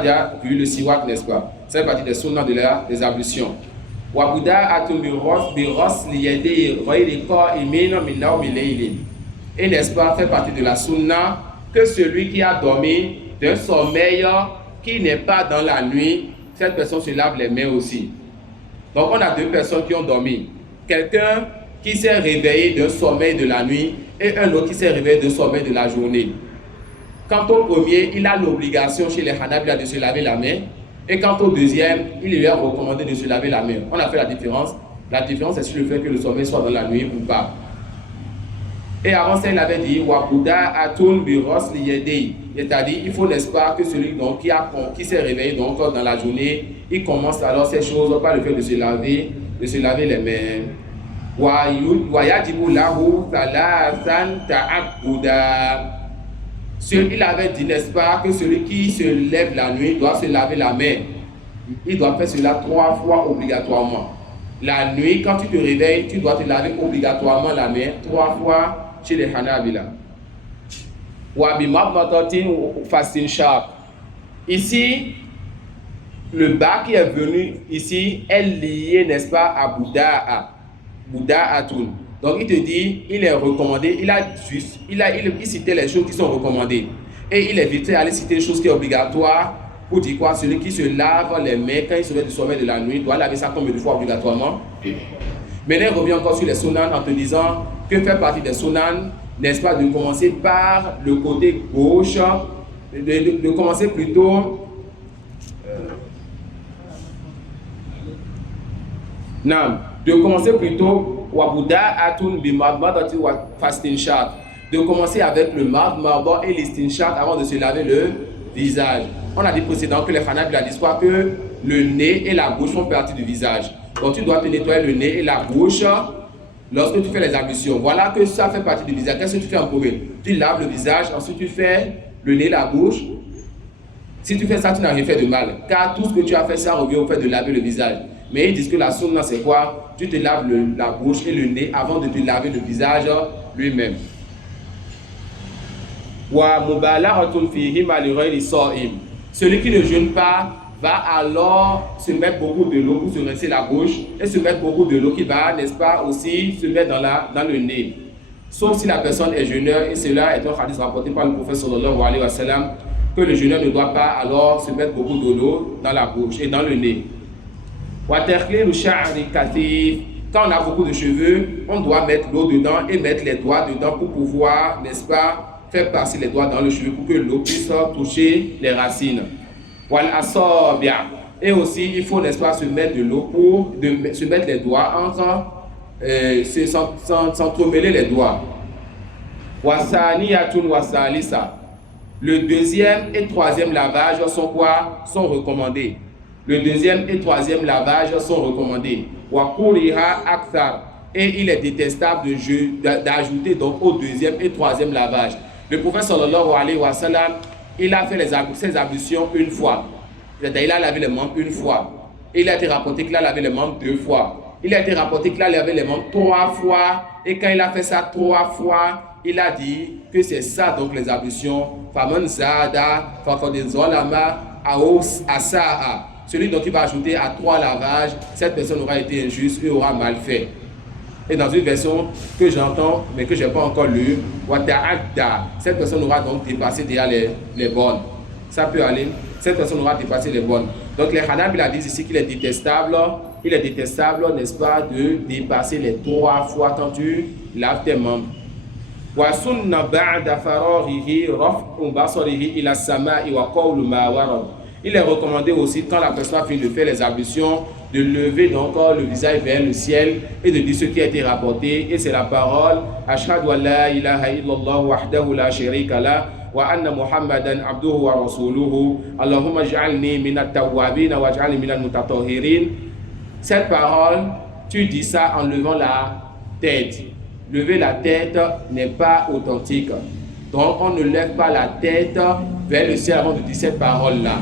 déjà vu le siwak, n'est-ce pas? Ça fait partie des sunnas des ablutions. Et n'est-ce pas, fait partie de la sunna que celui qui a dormi d'un sommeil qui n'est pas dans la nuit, cette personne se lave les mains aussi. Donc on a deux personnes qui ont dormi. Quelqu'un qui s'est réveillé d'un sommeil de la nuit et un autre qui s'est réveillé d'un sommeil de la journée. Quant au premier, il a l'obligation chez les Hanabila de se laver la main. Et quant au deuxième, il lui est recommandé de se laver la main. On a fait la différence. La différence est sur le fait que le sommeil soit dans la nuit ou pas. Et avant ça, il avait dit c'est-à-dire, il faut, n'est-ce pas, que celui donc, qui s'est réveillé donc, dans la journée, il commence alors ces choses par le fait de se laver les mains. Il avait dit, n'est-ce pas, que celui qui se lève la nuit doit se laver la main. Il doit faire cela 3 fois obligatoirement. La nuit, quand tu te réveilles, tu dois te laver obligatoirement la main 3 fois chez les Hanabila. Ici, le bas qui est venu ici est lié, n'est-ce pas, à Bouddha-Atun. Donc il te dit, il est recommandé, il citait les choses qui sont recommandées. Et il évitait d'aller citer les choses qui sont obligatoires pour dire quoi? Celui qui se lave les mains quand il se réveille du sommeil de la nuit doit laver ça combien de fois obligatoirement? Maintenant, il revient encore sur les sunan en te disant que fait partie des sunan, n'est-ce pas, de commencer par le côté gauche, de commencer plutôt de commencer avec le madmada et l'istinshat avant de se laver le visage. On a dit précédemment que les Hanabila disent quoi? Que le nez et la bouche font partie du visage. Donc tu dois te nettoyer le nez et la bouche lorsque tu fais les ablutions. Voilà que ça fait partie du visage. Qu'est-ce que tu fais en premier? Tu laves le visage, ensuite tu fais le nez et la bouche. Si tu fais ça, tu n'as rien fait de mal. Car tout ce que tu as fait, ça revient au fait de laver le visage. Mais ils disent que la sunna, c'est quoi? Tu te laves la bouche et le nez avant de te laver le visage lui-même. Celui qui ne jeûne pas va alors se mettre beaucoup de l'eau pour se rincer la bouche et se mettre beaucoup de l'eau qui va, n'est-ce pas, aussi se mettre dans le nez. Sauf si la personne est jeûneur, et cela est un hadith rapporté par le prophète sallallahu alayhi wa sallam, que le jeûneur ne doit pas alors se mettre beaucoup d'eau dans la bouche et dans le nez. Quand on a beaucoup de cheveux, on doit mettre l'eau dedans et mettre les doigts dedans pour pouvoir, n'est-ce pas, faire passer les doigts dans le cheveu pour que l'eau puisse toucher les racines. Voilà, ça bien. Et aussi, il faut, n'est-ce pas, se mettre de l'eau pour se mettre les doigts entre, s'entremêler les doigts. Wasaniyatun wasalisa. Le deuxième et troisième lavage sont quoi? Sont recommandés. Le deuxième et troisième lavage sont recommandés. Wakuriha akthar. Et il est détestable d'ajouter donc au deuxième et troisième lavage. Le prophète sallallahu alayhi wa sallam, il a fait ses ablutions une fois. Il a lavé les membres une fois. Il a été rapporté qu'il a lavé les membres 2 fois. Il a été rapporté qu'il a lavé les membres 3 fois. Et quand il a fait ça 3 fois, il a dit que c'est ça donc les ablutions. Faman zada, faqad zalama aw asaa. Celui dont il va ajouter à 3 lavages, cette personne aura été injuste et aura mal fait. Et dans une version que j'entends, mais que je n'ai pas encore lue, cette personne aura donc dépassé déjà les bornes. Ça peut aller, cette personne aura dépassé les bornes. Donc les Hanabila disent ici qu'il est détestable, n'est-ce pas, de dépasser les 3 fois quand tu laves tes membres. Il est recommandé aussi, quand la personne a fini de faire les ablutions, de lever donc le visage vers le ciel et de dire ce qui a été rapporté. Et c'est la parole Ashhadu an la ilaha illallah wahdahu la sharika la wa anna Muhammadan abduhu wa rasuluhu. Allahumma ij'alni minat tawwabin wa ij'alni minal mutatahhirin. Cette parole, tu dis ça en levant la tête. Lever la tête n'est pas authentique. Donc on ne lève pas la tête vers le ciel avant de dire cette parole-là.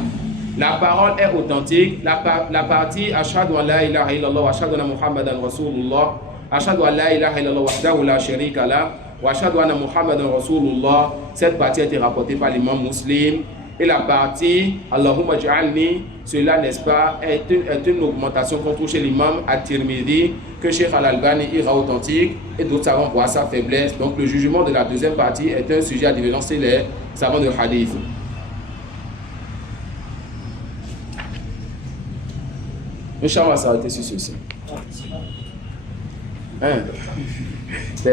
La parole est authentique. La partie Ashhadu an la ilaha illallah wa ashhadu anna Muhammadan rasulullah. Ashhadu an la ilaha illallah wahdahu la sharika la wa ashhadu anna Muhammadan rasulullah. Cette partie a été rapportée par l'imam Muslim. Et la partie Allahumma ij'alni, cela, n'est-ce pas, est une augmentation qu'on trouve chez l'imam At-Tirmidhi, que Cheikh Al-Albani ira authentique, et d'autres savants voient sa faiblesse. Donc le jugement de la deuxième partie est un sujet à divergence chez les savants de hadith. Inch'Allah, on va s'arrêter sur ceci.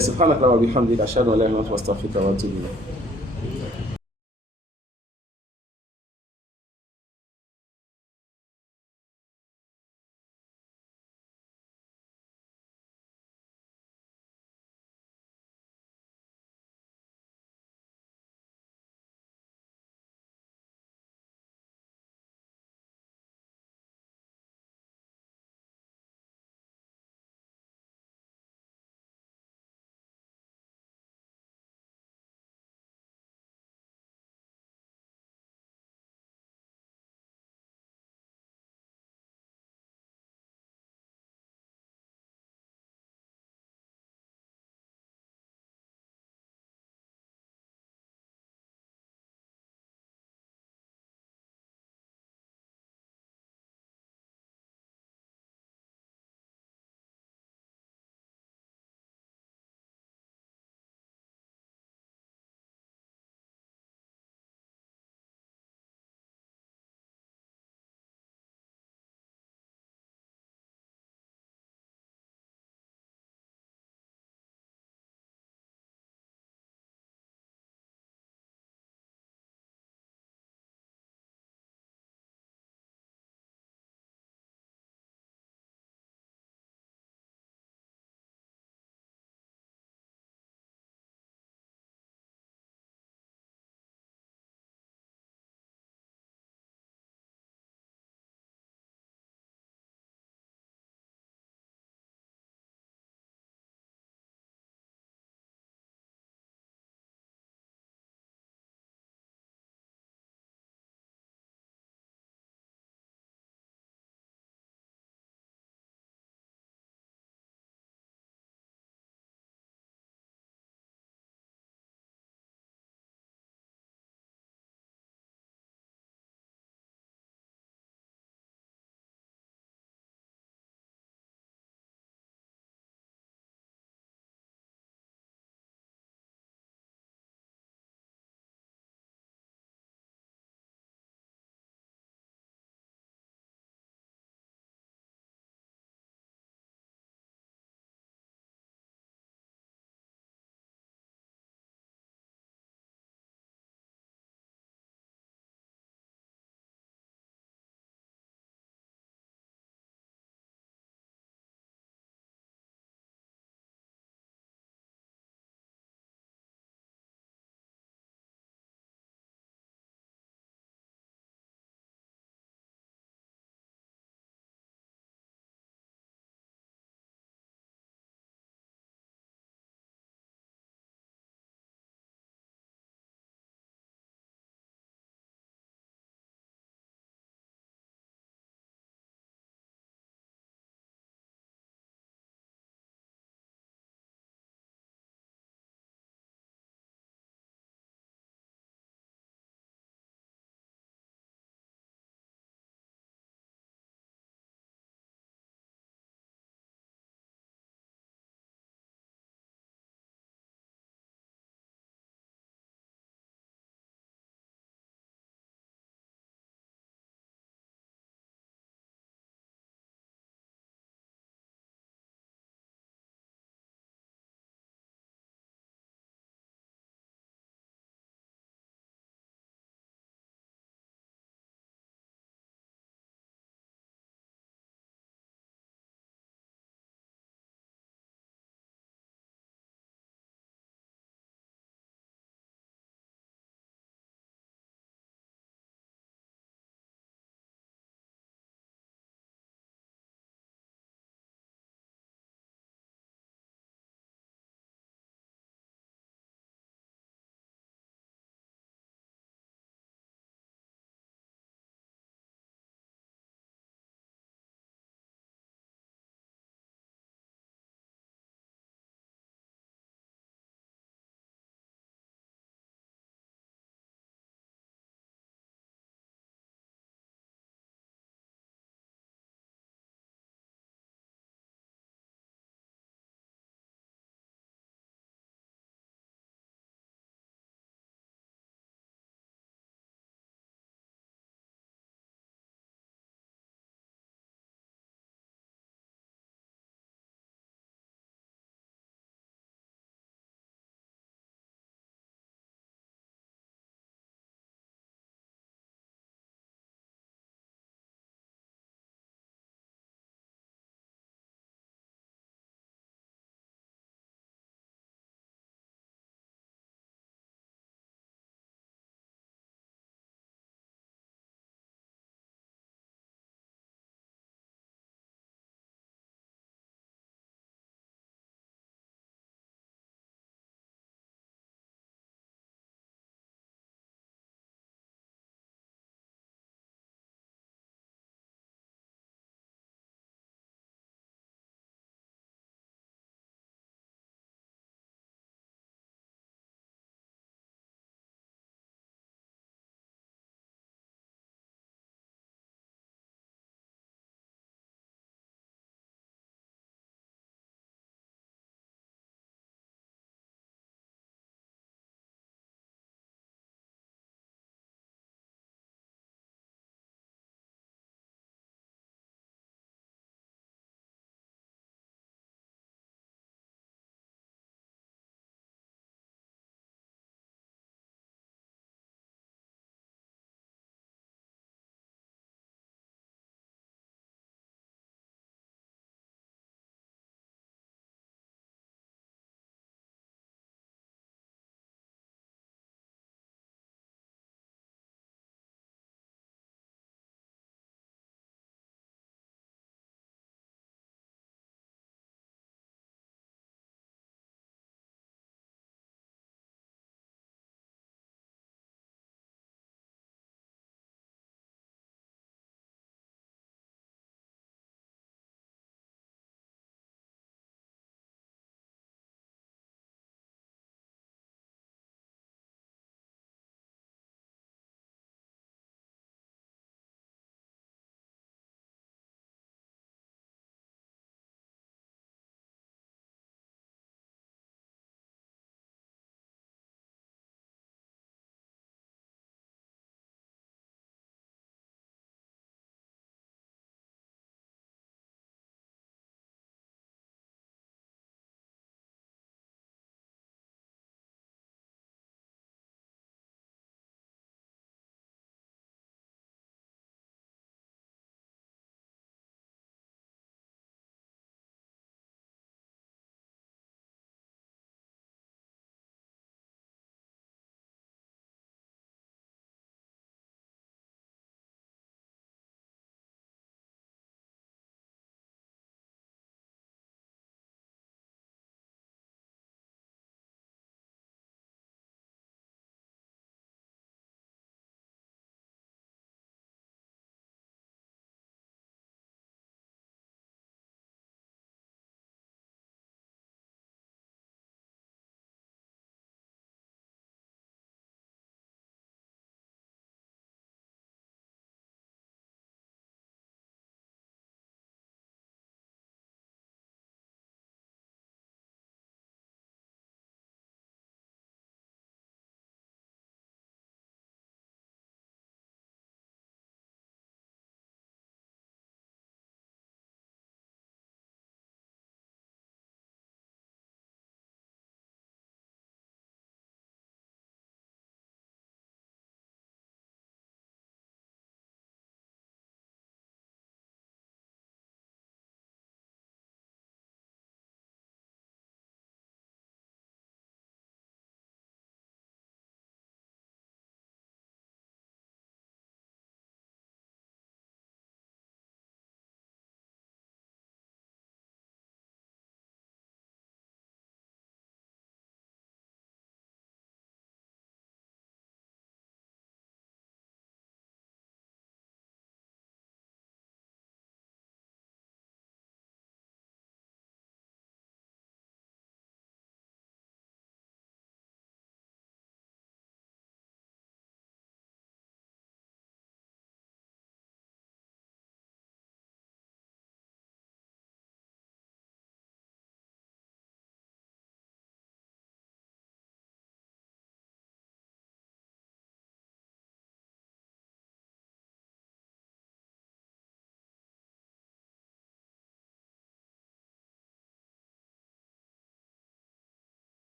Subhanallah wa bihamdika ashhadu an la ilaha illa anta astaghfiruka wa atubu ilayk.